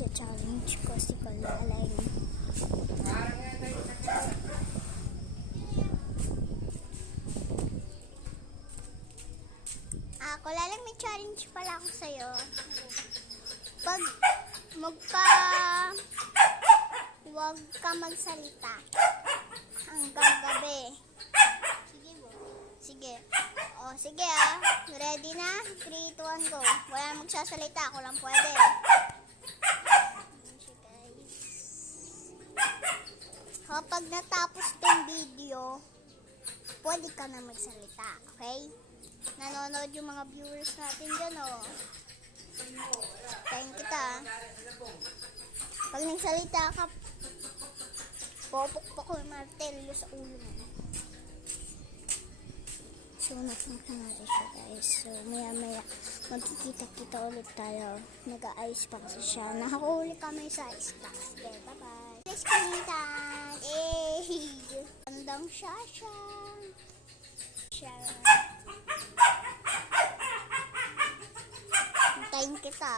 i-challenge ko si Kalalay. Kalalay, may challenge pala ako sa'yo. Pag huwag ka magsalita hanggang gabi. Sige. O, sige Ready na? 3, 2, 1, go. Wala magsasalita. Ako lang pwede. Kapag natapos tong video, pwede ka na magsalita. Okay? Nanonood yung mga viewers natin dyan, o. Thank kita. Pag nagsalita ka, popok ko yung martelyo sa ulo mo. So, napunta natin siya, guys. So, maya-maya, magkikita-kita ulit tayo. Nag-a-ice pa kasi siya. Nakahuli kami sa ice box. Okay, bye-bye. Let's kinitan. Bandang Shasha. Hintayin kita.